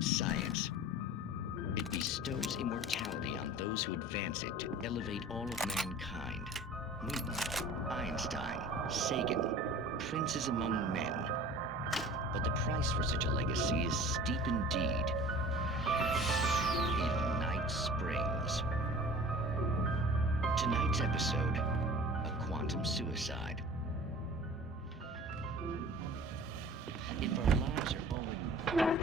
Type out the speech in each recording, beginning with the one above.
Science. It bestows immortality on those who advance it to elevate all of mankind. Newton, Einstein, Sagan, princes among men. But the price for such a legacy is steep indeed. In Night Springs. Tonight's episode, a quantum suicide. If our lives are all in...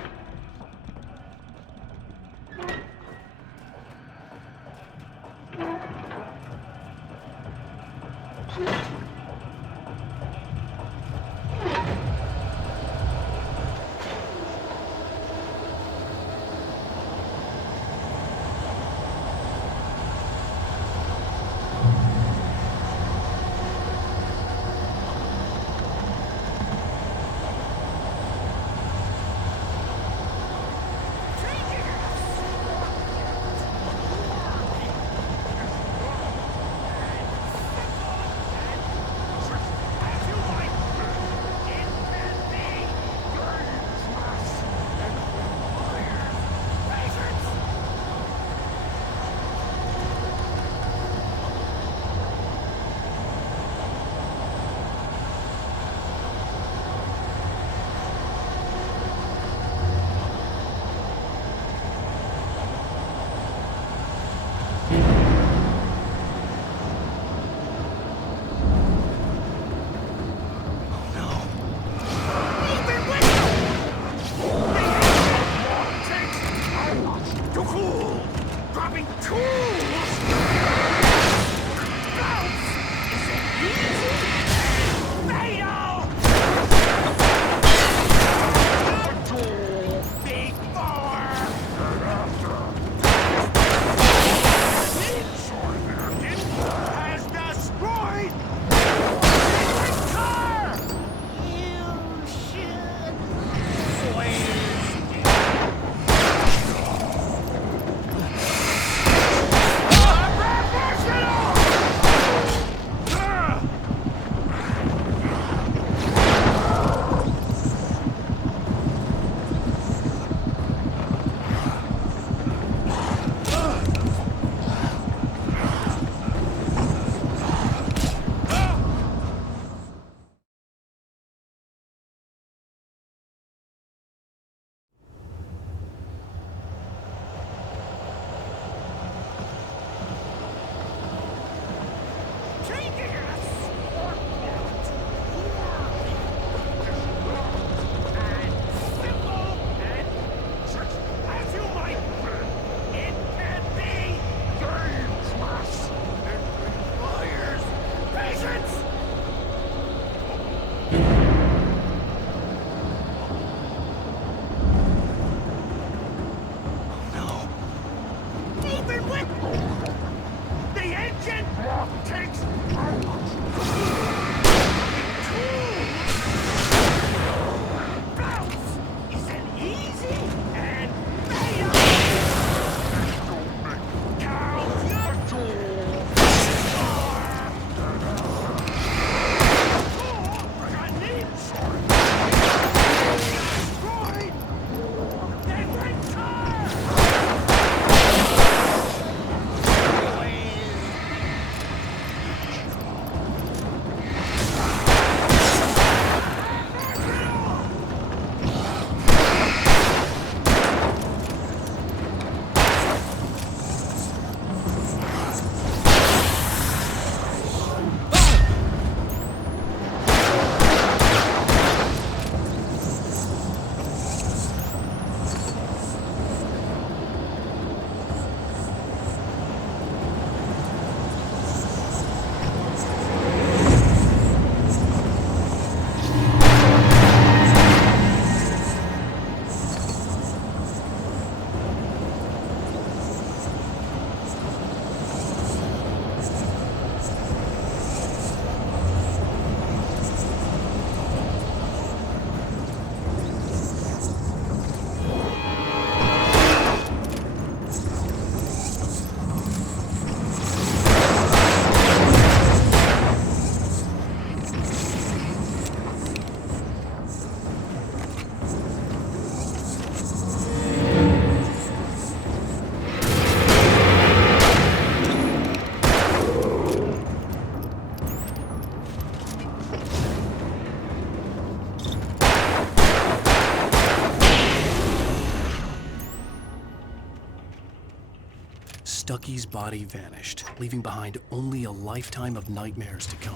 Stucky's body vanished, leaving behind only a lifetime of nightmares to come,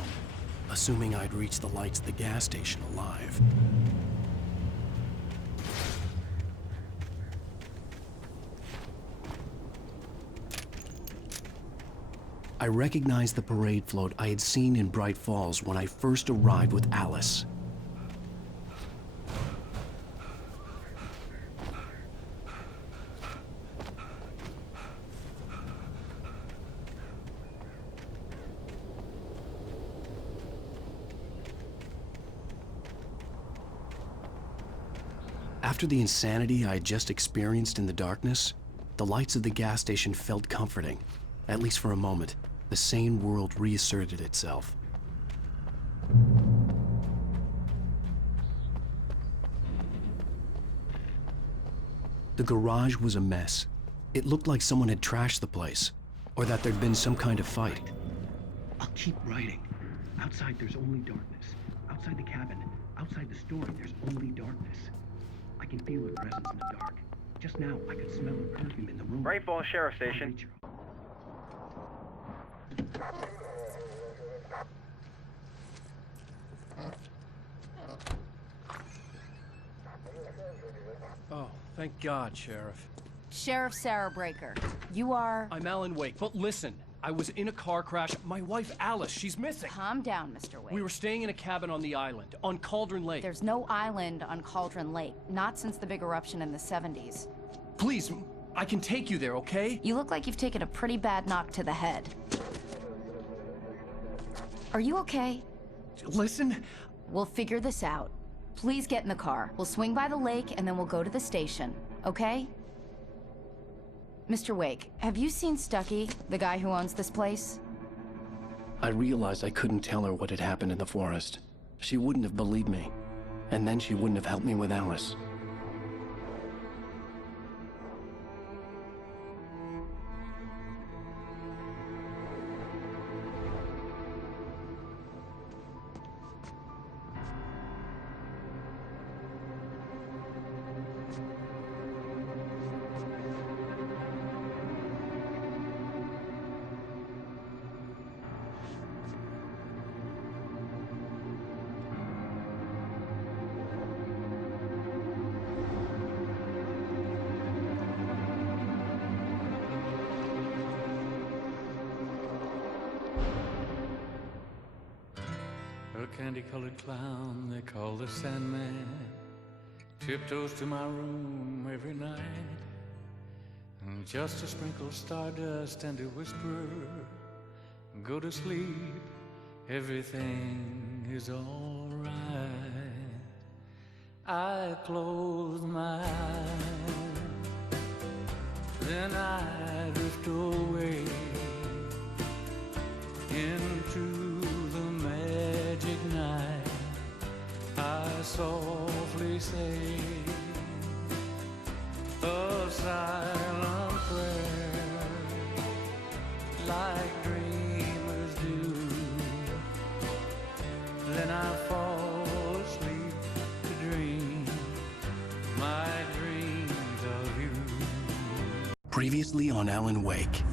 assuming I'd reach the lights of the gas station alive. I recognized the parade float I had seen in Bright Falls when I first arrived with Alice. After the insanity I had just experienced in the darkness, the lights of the gas station felt comforting, at least for a moment. The sane world reasserted itself. The garage was a mess. It looked like someone had trashed the place, or that there'd been some kind of fight. I'll keep writing. Outside there's only darkness. Outside the cabin, outside the story, there's only darkness. I can feel her presence in the dark. Just now, I could smell her perfume in the room. Bright Falls Sheriff Station. Oh, thank God, Sheriff. Sheriff Sarah Breaker. You are... I'm Alan Wake, but listen, I was in a car crash. My wife, Alice, she's missing. Calm down, Mr. Wake. We were staying in a cabin on the island, on Cauldron Lake. There's no island on Cauldron Lake, not since the big eruption in the 70s. Please, I can take you there, okay? You look like you've taken a pretty bad knock to the head. Are you okay? Listen. We'll figure this out. Please get in the car. We'll swing by the lake and then we'll go to the station, okay? Mr. Wake, have you seen Stucky, the guy who owns this place? I realized I couldn't tell her what had happened in the forest. She wouldn't have believed me, and then she wouldn't have helped me with Alice. A candy-colored clown they call the Sandman tiptoes to my room every night, and just to sprinkle stardust and to whisper, go to sleep, everything is all right. I close my eyes, then I drift away into the magic night. I softly say a silent prayer, like dreamers do. Then I fall asleep to dream my dreams of you. Previously on Alan Wake,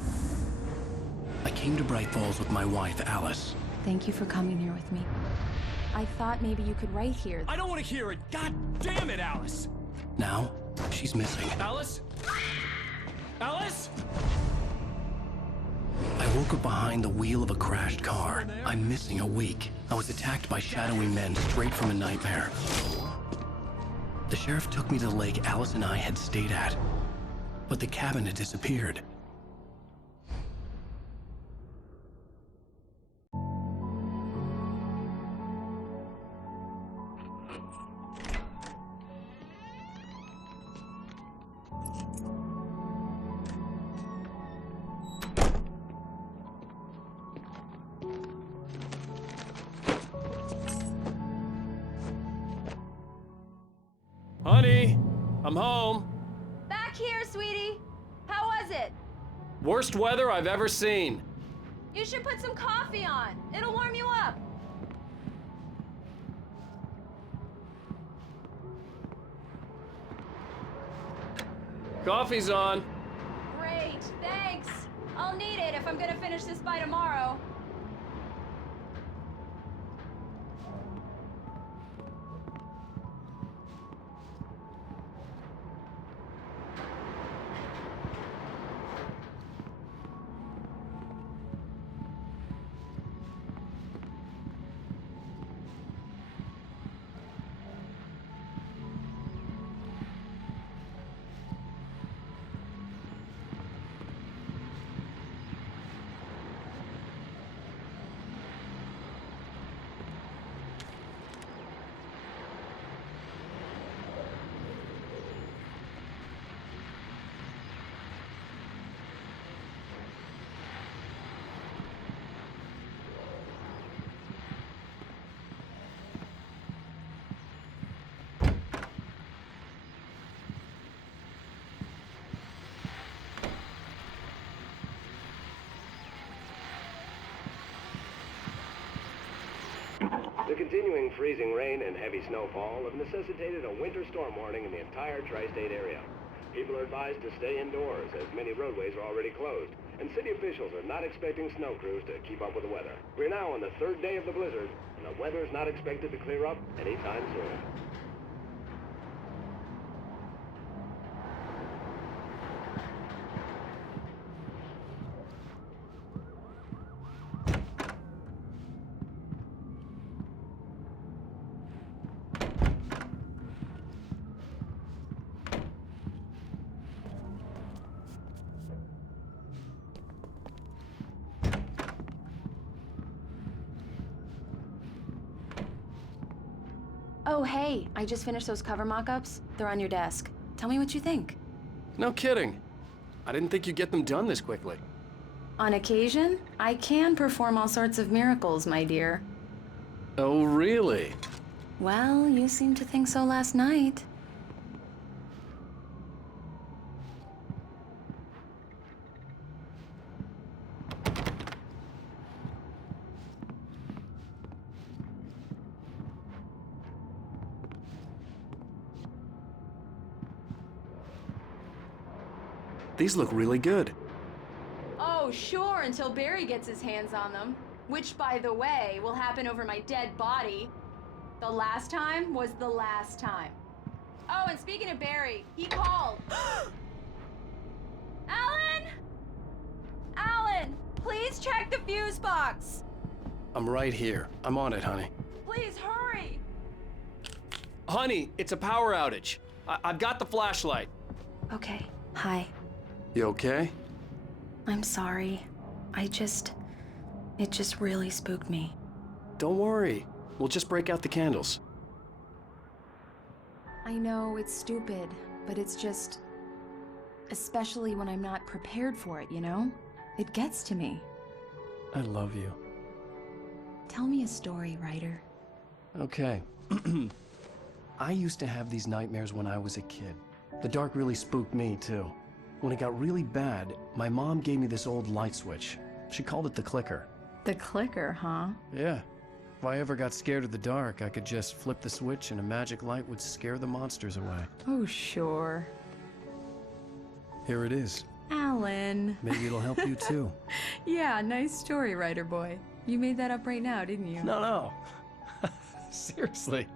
I came to Bright Falls with my wife, Alice. Thank you for coming here with me. I thought maybe you could write here. I don't want to hear it. God damn it, Alice. Now, she's missing. Alice? Alice? I woke up behind the wheel of a crashed car. I'm missing a week. I was attacked by shadowy men straight from a nightmare. The sheriff took me to the lake Alice and I had stayed at, but the cabin had disappeared. Honey, I'm home. Back here, sweetie. How was it? Worst weather I've ever seen. You should put some coffee on. It'll warm you up. Coffee's on. Great, thanks. I'll need it if I'm gonna finish this by tomorrow. The continuing freezing rain and heavy snowfall have necessitated a winter storm warning in the entire tri-state area. People are advised to stay indoors as many roadways are already closed, and city officials are not expecting snow crews to keep up with the weather. We're now on the third day of the blizzard, and the weather is not expected to clear up anytime soon. Oh, hey, I just finished those cover mock-ups. They're on your desk. Tell me what you think. No kidding. I didn't think you'd get them done this quickly. On occasion, I can perform all sorts of miracles, my dear. Oh, really? Well, you seemed to think so last night. These look really good. Oh, sure, until Barry gets his hands on them. Which, by the way, will happen over my dead body. The last time was the last time. Oh, and speaking of Barry, he called. Alan! Alan, please check the fuse box. I'm right here. I'm on it, honey. Please hurry. Honey, it's a power outage. I've got the flashlight. Okay, hi. You okay? I'm sorry. It just really spooked me. Don't worry. We'll just break out the candles. I know it's stupid, but it's just... especially when I'm not prepared for it, you know? It gets to me. I love you. Tell me a story, writer. Okay. I used to have these nightmares when I was a kid. The dark really spooked me, too. When it got really bad, my mom gave me this old light switch. She called it the clicker. The clicker, huh? Yeah. If I ever got scared of the dark, I could just flip the switch and a magic light would scare the monsters away. Oh, sure. Here it is. Alan. Maybe it'll help you, too. Yeah, nice story, writer boy. You made that up right now, didn't you? No. Seriously.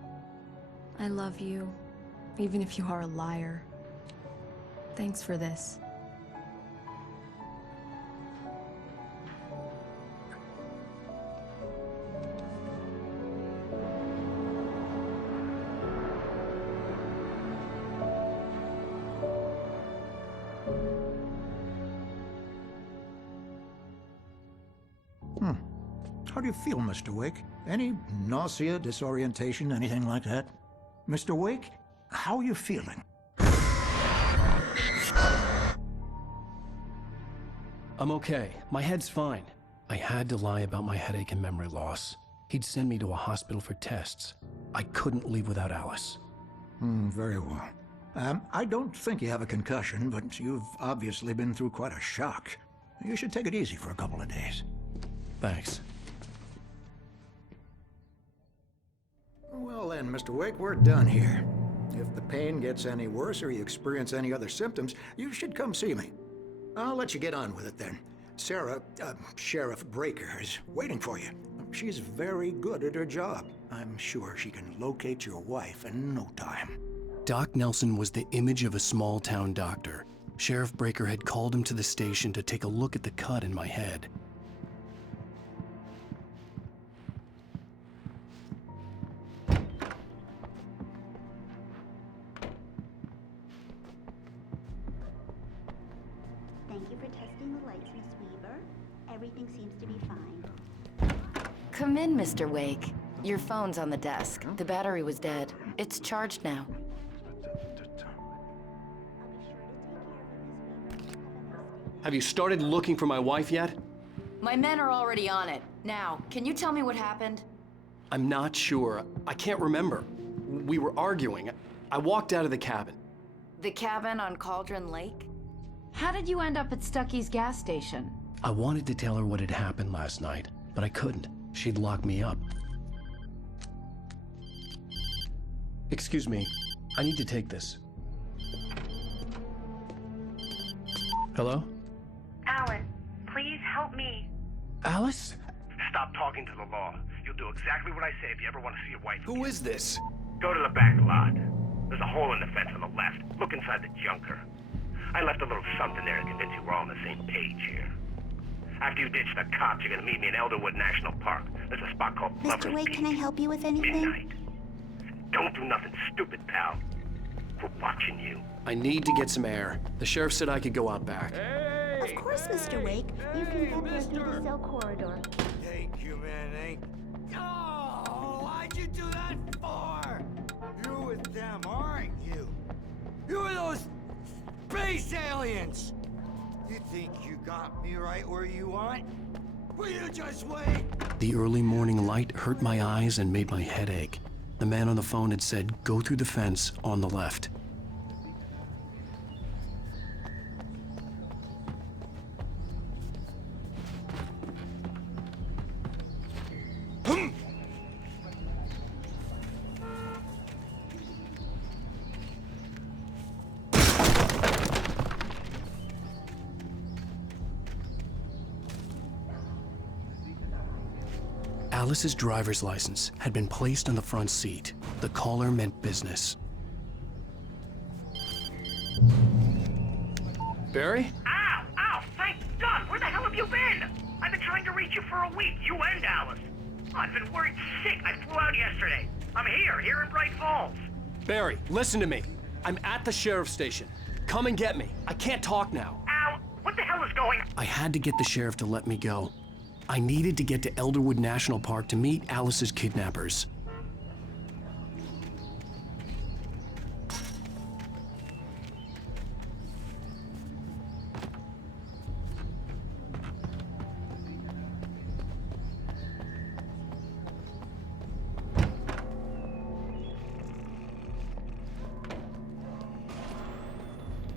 I love you, even if you are a liar. Thanks for this. How do you feel, Mr. Wake? Any nausea, disorientation, anything like that? Mr. Wake, how are you feeling? I'm okay. My head's fine. I had to lie about my headache and memory loss. He'd send me to a hospital for tests. I couldn't leave without Alice. Very well. I don't think you have a concussion, but you've obviously been through quite a shock. You should take it easy for a couple of days. Thanks. Well then, Mr. Wake, we're done here. If the pain gets any worse or you experience any other symptoms, you should come see me. I'll let you get on with it then. Sarah, Sheriff Breaker is waiting for you. She's very good at her job. I'm sure she can locate your wife in no time. Doc Nelson was the image of a small-town doctor. Sheriff Breaker had called him to the station to take a look at the cut in my head. Thank you for testing the lights, Miss Weaver. Everything seems to be fine. Come in, Mr. Wake. Your phone's on the desk. The battery was dead. It's charged now. Have you started looking for my wife yet? My men are already on it. Now, can you tell me what happened? I'm not sure. I can't remember. We were arguing. I walked out of the cabin. The cabin on Cauldron Lake? How did you end up at Stucky's gas station? I wanted to tell her what had happened last night, but I couldn't. She'd lock me up. Excuse me. I need to take this. Hello? Alan, please help me. Alice? Stop talking to the law. You'll do exactly what I say if you ever want to see your wife. Who is this? Go to the back lot. There's a hole in the fence on the left. Look inside the junker. I left a little something there to convince you we're all on the same page here. After you ditch the cops, you're gonna meet me in Elderwood National Park. There's a spot called Mr. Wake, can I help you with anything? Midnight. Don't do nothing stupid, pal. We're watching you. I need to get some air. The sheriff said I could go out back. Of course, Mr. Wake. You can get there through the cell corridor. Thank you, man. Oh, why'd you do that for? You're with them, aren't you? You're those space aliens! You think you got me right where you want? Will you just wait? The early morning light hurt my eyes and made my head ache. The man on the phone had said, go through the fence on the left. Alice's driver's license had been placed on the front seat. The caller meant business. Barry? Ow! Ow! Thank God! Where the hell have you been? I've been trying to reach you for a week. You and Alice. I've been worried sick. I flew out yesterday. I'm here in Bright Falls. Barry, listen to me. I'm at the sheriff's station. Come and get me. I can't talk now. Al, what the hell is going on? I had to get the sheriff to let me go. I needed to get to Elderwood National Park to meet Alice's kidnappers.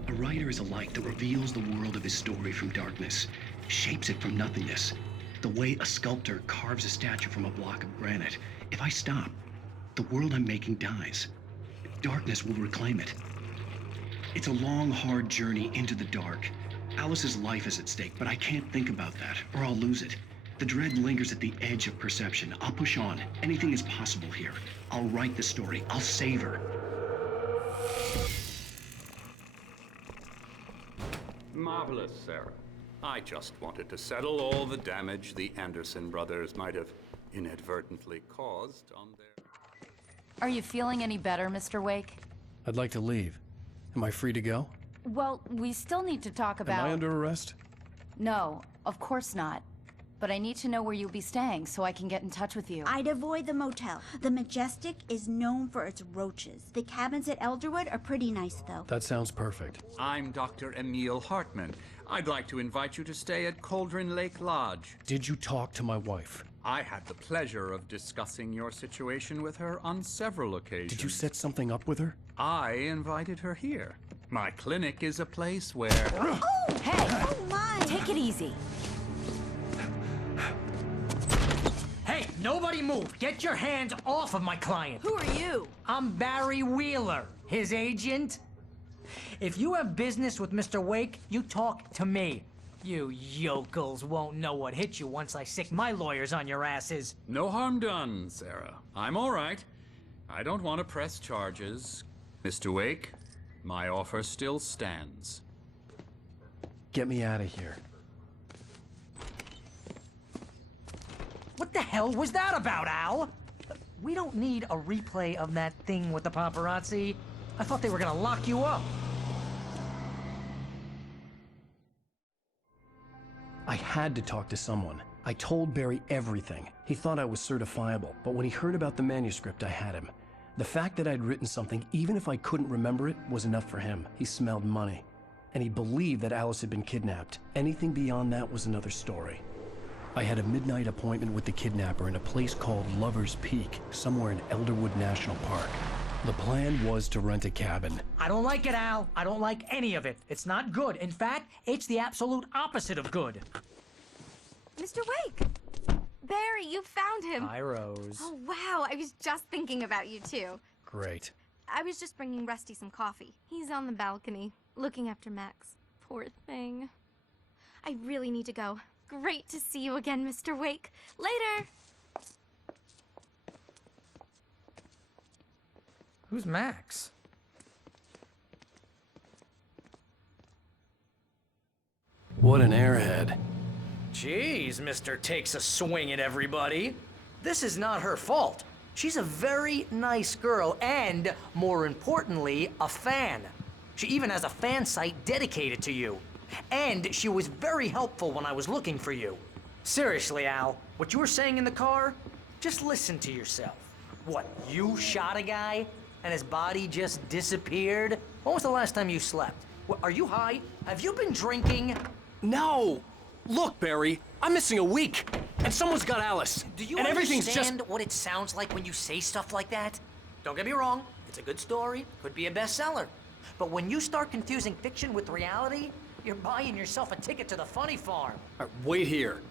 A writer is a light that reveals the world of his story from darkness, shapes it from nothingness. The way a sculptor carves a statue from a block of granite. If I stop, the world I'm making dies. Darkness will reclaim it. It's a long, hard journey into the dark. Alice's life is at stake, but I can't think about that, or I'll lose it. The dread lingers at the edge of perception. I'll push on. Anything is possible here. I'll write the story. I'll save her. Marvelous, Sarah. I just wanted to settle all the damage the Anderson brothers might have inadvertently caused on their... Are you feeling any better, Mr. Wake? I'd like to leave. Am I free to go? Well, we still need to talk about... Am I under arrest? No, of course not. But I need to know where you'll be staying so I can get in touch with you. I'd avoid the motel. The Majestic is known for its roaches. The cabins at Elderwood are pretty nice, though. That sounds perfect. I'm Dr. Emil Hartman. I'd like to invite you to stay at Cauldron Lake Lodge. Did you talk to my wife? I had the pleasure of discussing your situation with her on several occasions. Did you set something up with her? I invited her here. My clinic is a place where... Oh! Hey! Oh, my! Take it easy. Hey, nobody move! Get your hands off of my client! Who are you? I'm Barry Wheeler, his agent. If you have business with Mr. Wake, you talk to me. You yokels won't know what hit you once I sick my lawyers on your asses. No harm done, Sarah. I'm all right. I don't want to press charges. Mr. Wake, my offer still stands. Get me out of here. What the hell was that about, Al? We don't need a replay of that thing with the paparazzi. I thought they were gonna lock you up. I had to talk to someone. I told Barry everything. He thought I was certifiable, but when he heard about the manuscript, I had him. The fact that I'd written something, even if I couldn't remember it, was enough for him. He smelled money. And he believed that Alice had been kidnapped. Anything beyond that was another story. I had a midnight appointment with the kidnapper in a place called Lover's Peak, somewhere in Elderwood National Park. The plan was to rent a cabin. I don't like it, Al. I don't like any of it. It's not good. In fact, it's the absolute opposite of good. Mr. Wake! Barry, you found him! Hi, Rose. Oh, wow. I was just thinking about you, too. Great. I was just bringing Rusty some coffee. He's on the balcony, looking after Max. Poor thing. I really need to go. Great to see you again, Mr. Wake. Later! Who's Max? What an airhead. Jeez, Mr. Takes a swing at everybody. This is not her fault. She's a very nice girl and, more importantly, a fan. She even has a fan site dedicated to you. And she was very helpful when I was looking for you. Seriously, Al, what you were saying in the car, just listen to yourself. What, you shot a guy and his body just disappeared? When was the last time you slept? What, are you high? Have you been drinking? No! Look, Barry, I'm missing a week, and someone's got Alice. Do you and everything's understand what it sounds like when you say stuff like that? Don't get me wrong, it's a good story, could be a bestseller. But when you start confusing fiction with reality, you're buying yourself a ticket to the funny farm. All right, wait here.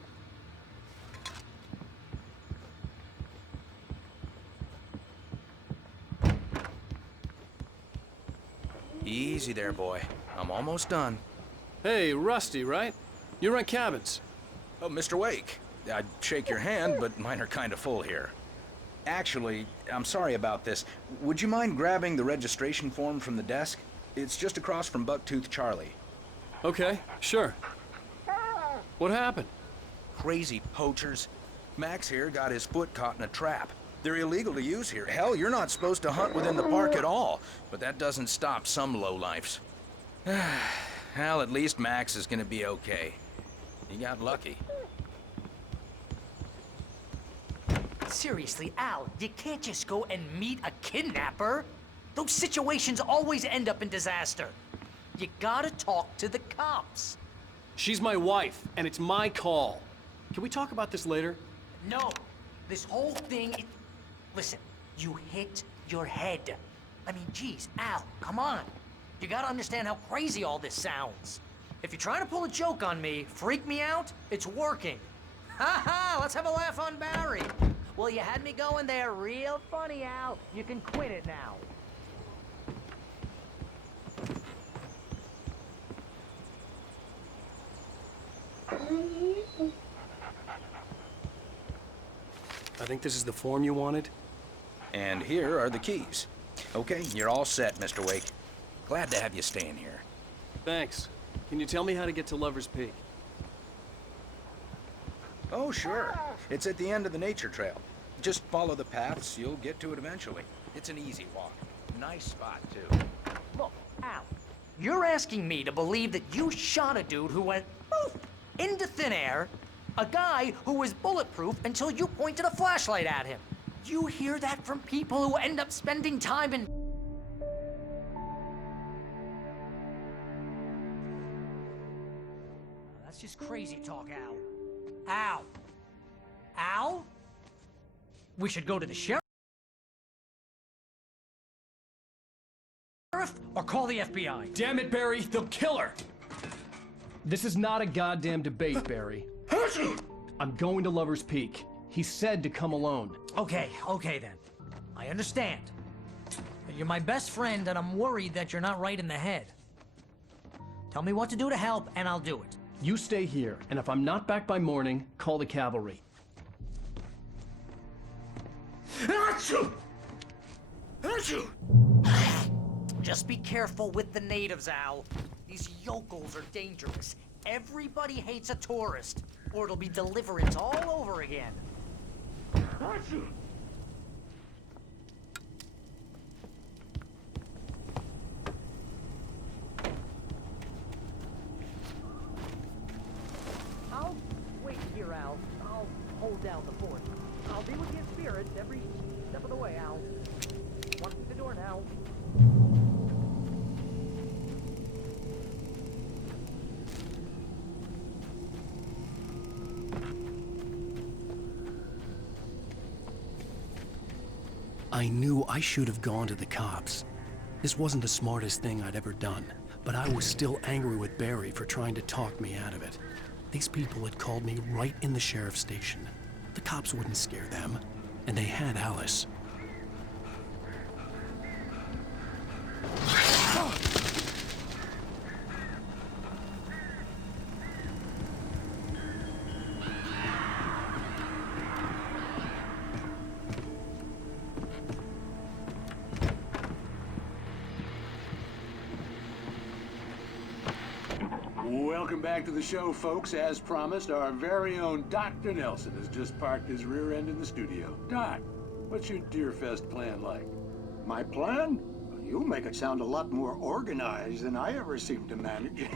Easy there, boy. I'm almost done. Hey, Rusty, right? You rent cabins. Oh, Mr. Wake. I'd shake your hand, but mine are kind of full here. Actually, I'm sorry about this. Would you mind grabbing the registration form from the desk? It's just across from Bucktooth Charlie. Okay, sure. What happened? Crazy poachers. Max here got his foot caught in a trap. They're illegal to use here. Hell, you're not supposed to hunt within the park at all. But that doesn't stop some lowlifes. Well, at least Max is gonna be okay. He got lucky. Seriously, Al, you can't just go and meet a kidnapper. Those situations always end up in disaster. You gotta talk to the cops. She's my wife, and it's my call. Can we talk about this later? No, this whole thing, listen, you hit your head. I mean, geez, Al, come on. You gotta understand how crazy all this sounds. If you're trying to pull a joke on me, freak me out, it's working. Ha ha, let's have a laugh on Barry. Well, you had me going there real funny, Al. You can quit it now. I think this is the form you wanted. And here are the keys. Okay, you're all set, Mr. Wake. Glad to have you staying here. Thanks. Can you tell me how to get to Lover's Peak? Oh, sure. It's at the end of the nature trail. Just follow the paths, you'll get to it eventually. It's an easy walk. Nice spot, too. Look, Al, you're asking me to believe that you shot a dude who went poof into thin air, a guy who was bulletproof until you pointed a flashlight at him. You hear that from people who end up spending time in... That's just crazy talk, Al. Al? Al? We should go to the sheriff or call the FBI. Damn it, Barry, they'll kill her! This is not a goddamn debate, Barry. I'm going to Lover's Peak. He said to come alone. Okay then. I understand. But you're my best friend, and I'm worried that you're not right in the head. Tell me what to do to help, and I'll do it. You stay here, and if I'm not back by morning, call the cavalry. Achoo! Achoo! Just be careful with the natives, Al. These yokels are dangerous. Everybody hates a tourist, or it'll be deliverance all over again. Achoo! I'll wait here, Al. I'll hold down the fort. I'll be with your spirits every step of the way, Al. Walk through the door now. I knew I should have gone to the cops. This wasn't the smartest thing I'd ever done, but I was still angry with Barry for trying to talk me out of it. These people had called me right in the sheriff's station. The cops wouldn't scare them, and they had Alice. Welcome back to the show, folks. As promised, our very own Dr. Nelson has just parked his rear end in the studio. Doc, what's your Deerfest plan like? My plan? You make it sound a lot more organized than I ever seem to manage.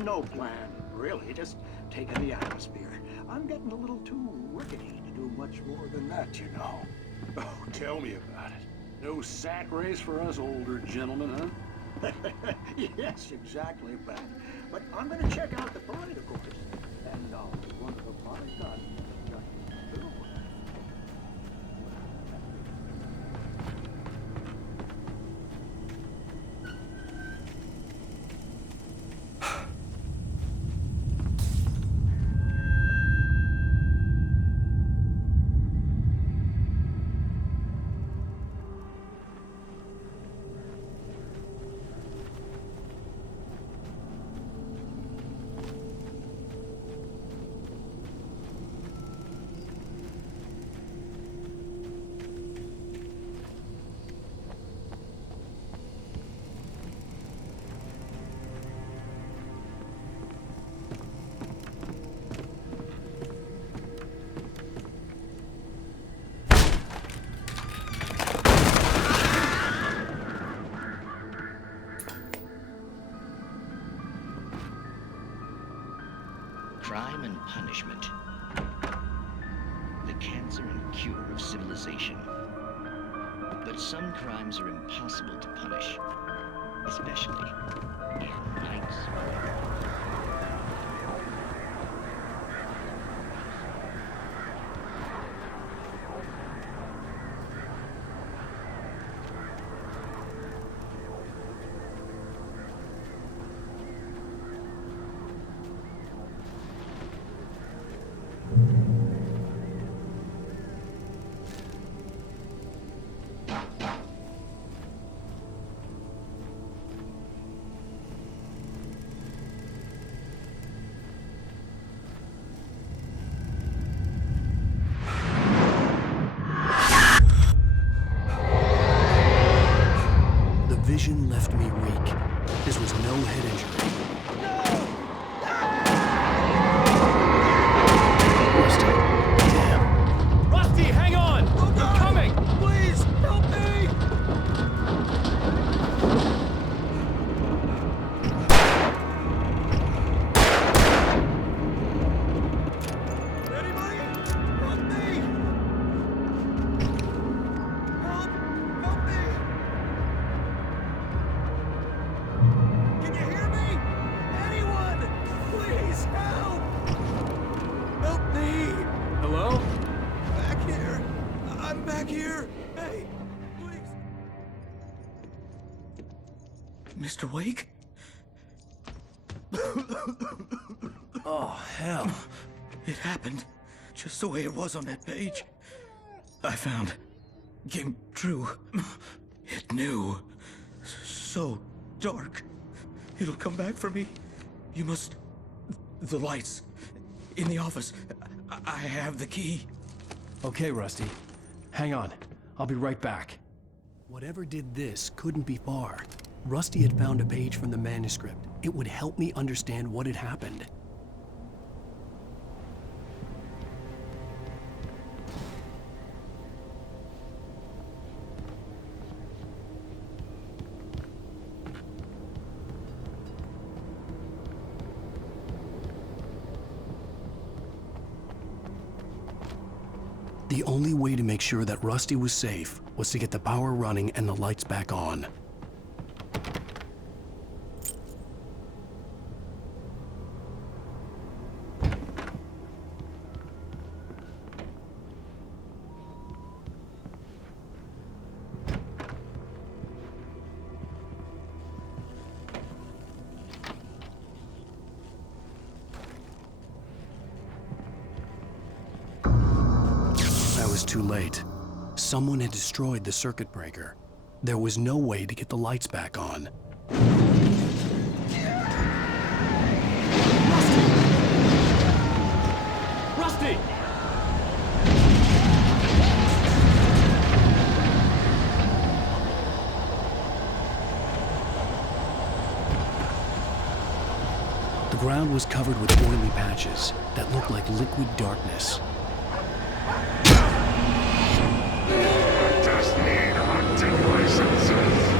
No plan, really. Just taking the atmosphere. I'm getting a little too rickety to do much more than that, you know. Oh, tell me about it. No sack race for us older gentlemen, huh? Yes, exactly, Pat. But I'm gonna check out the parade, of course. And one of the bodyguards. Crime and punishment. The cancer and cure of civilization. But some crimes are impossible to punish, especially in nights. Vision left me weak. This was no head injury. Rusty, damn. Rusty, hang on! They're coming! Please, help me! Anybody? Help me! Help me! Can you hear me? Anyone? Please help! Help me! Hello? Back here. I'm back here. Hey, please. Mr. Wake? Oh, hell. It happened just the way it was on that page. I found. Came true. It knew. so dark. It'll come back for me. You must... The lights. In the office. I have the key. Okay, Rusty. Hang on. I'll be right back. Whatever did this couldn't be far. Rusty had found a page from the manuscript. It would help me understand what had happened. The only way to make sure that Rusty was safe was to get the power running and the lights back on. Too late. Someone had destroyed the circuit breaker. There was no way to get the lights back on. Rusty! The ground was covered with oily patches that looked like liquid darkness. Just need hunting licenses.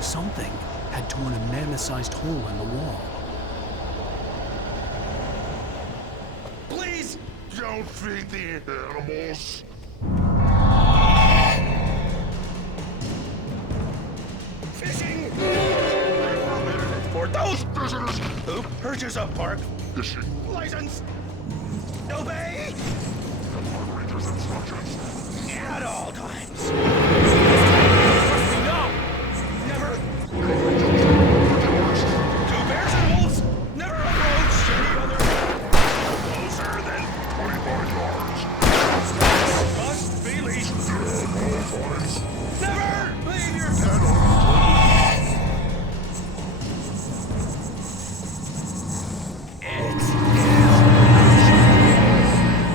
Something had torn a mammoth-sized hole in the wall. Please don't feed the animals. Fishing! For those visitors who purchase a park license, obey Operator's instructions. at all times. No! Never! Two bears and wolves never approach any other closer than 25 yards. Must be leashed. Boys. Never leave your pet.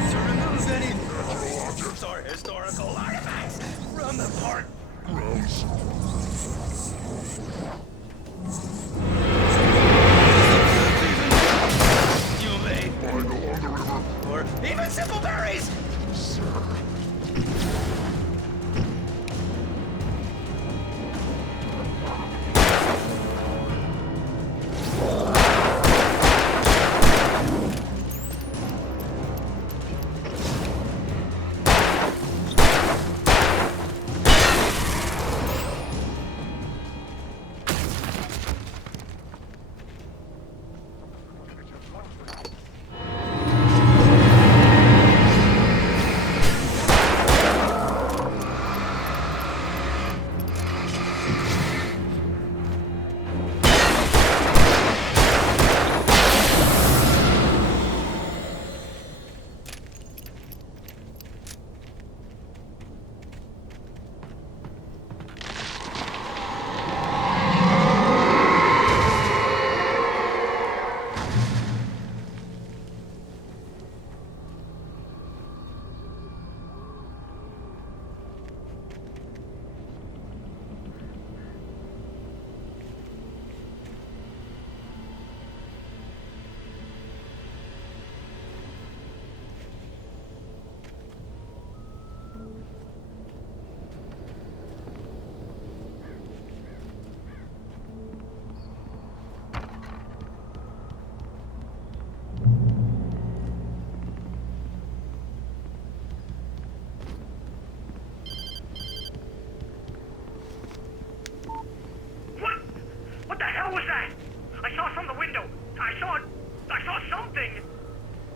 To remove any objects or historical artifacts from the park. Gross. You may Find along the river. or even simple berries. Sir.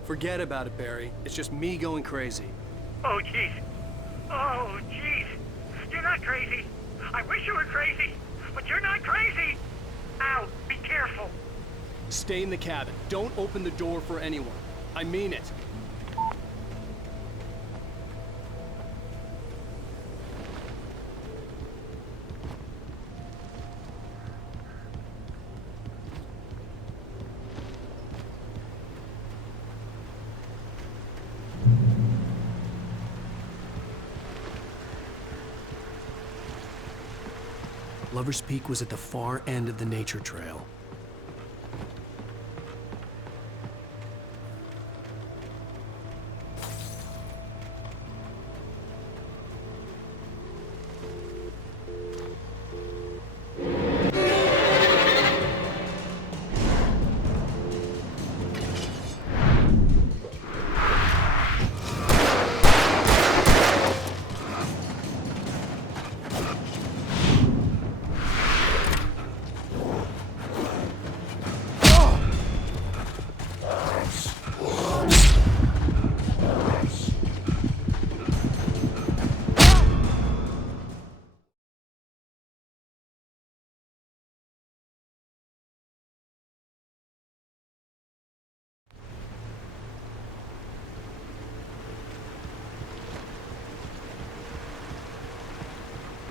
Forget about it, Barry. It's just me going crazy. Oh, jeez. Oh, jeez. You're not crazy. I wish you were crazy, but you're not crazy. Ow, be careful. Stay in the cabin. Don't open the door for anyone. I mean it. Lover's Peak was at the far end of the nature trail.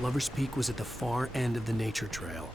Lover's Peak was at the far end of the nature trail.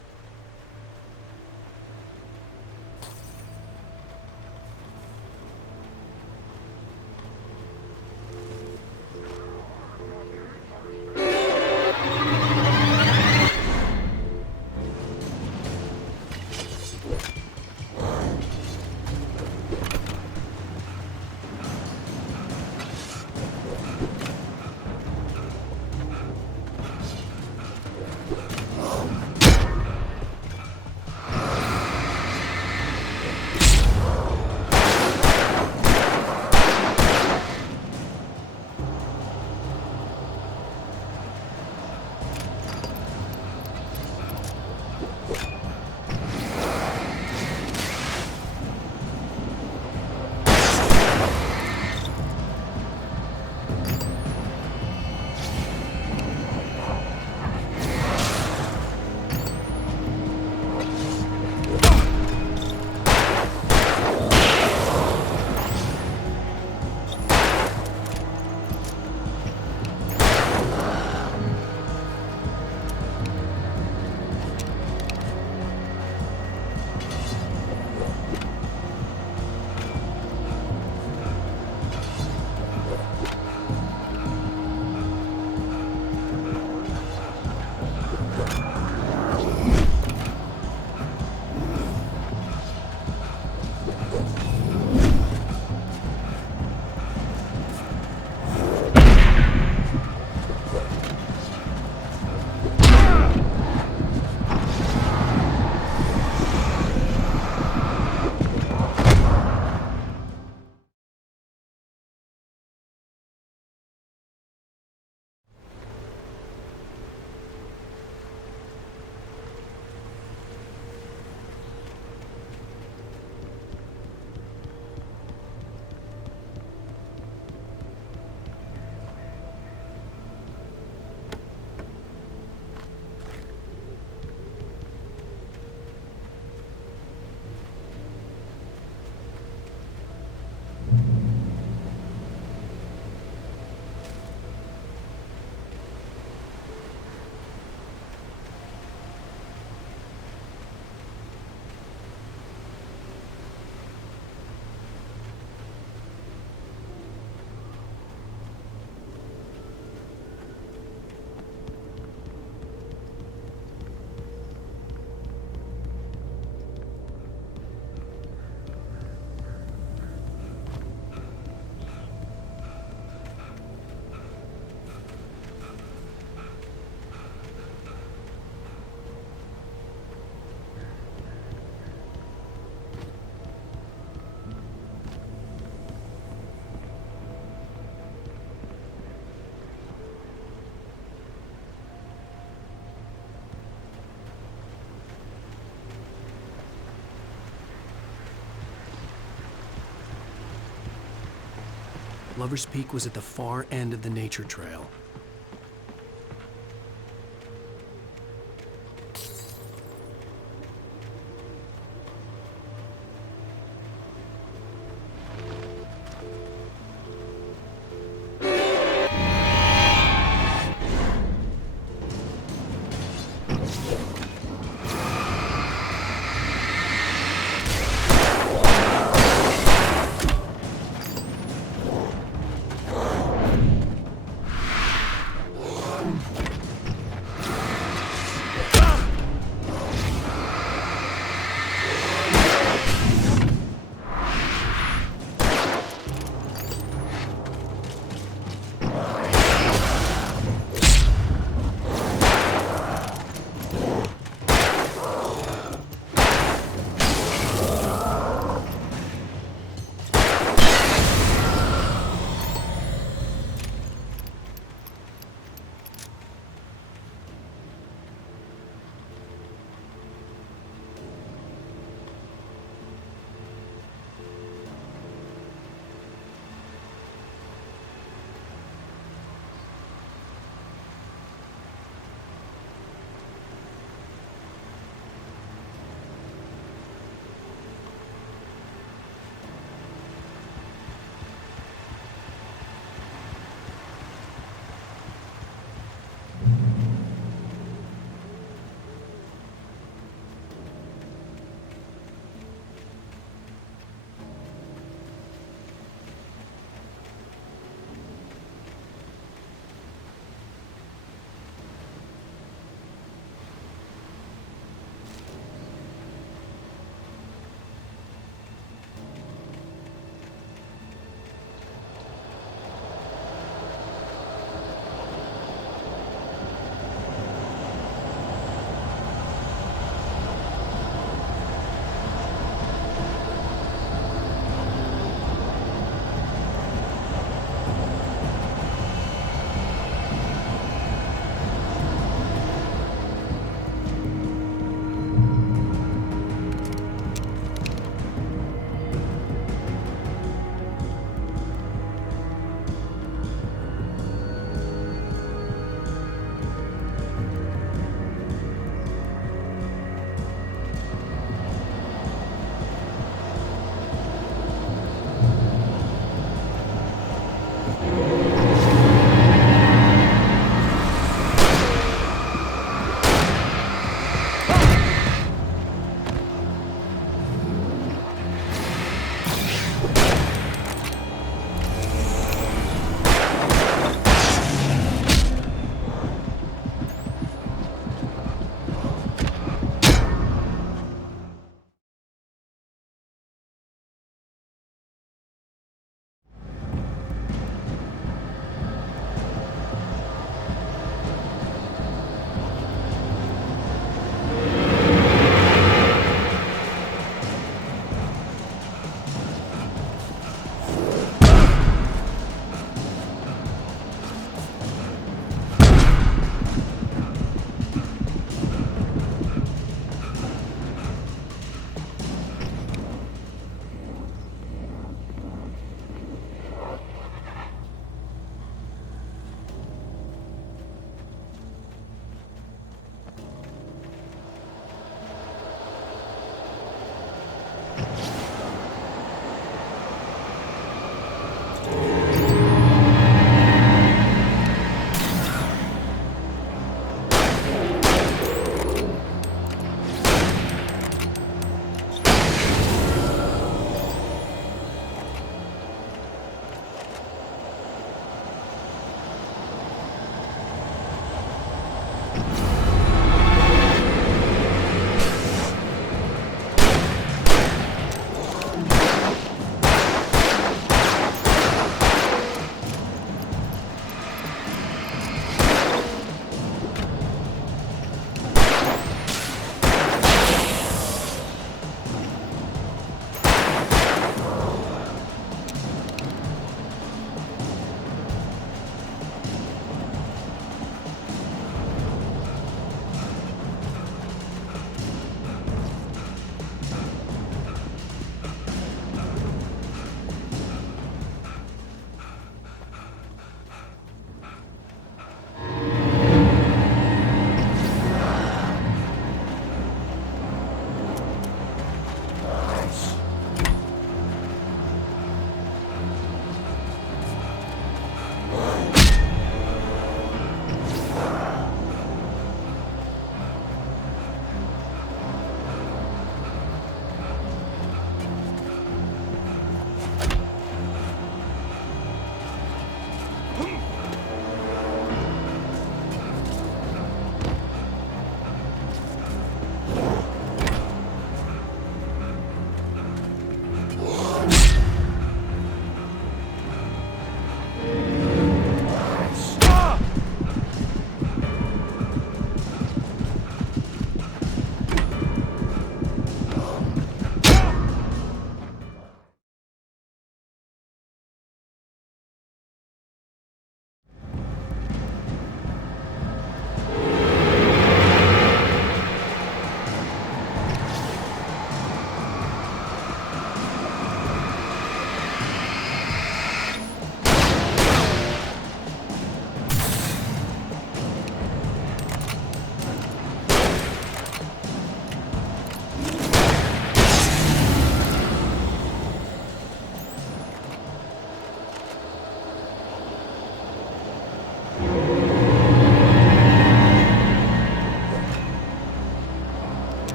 Lover's Peak was at the far end of the nature trail,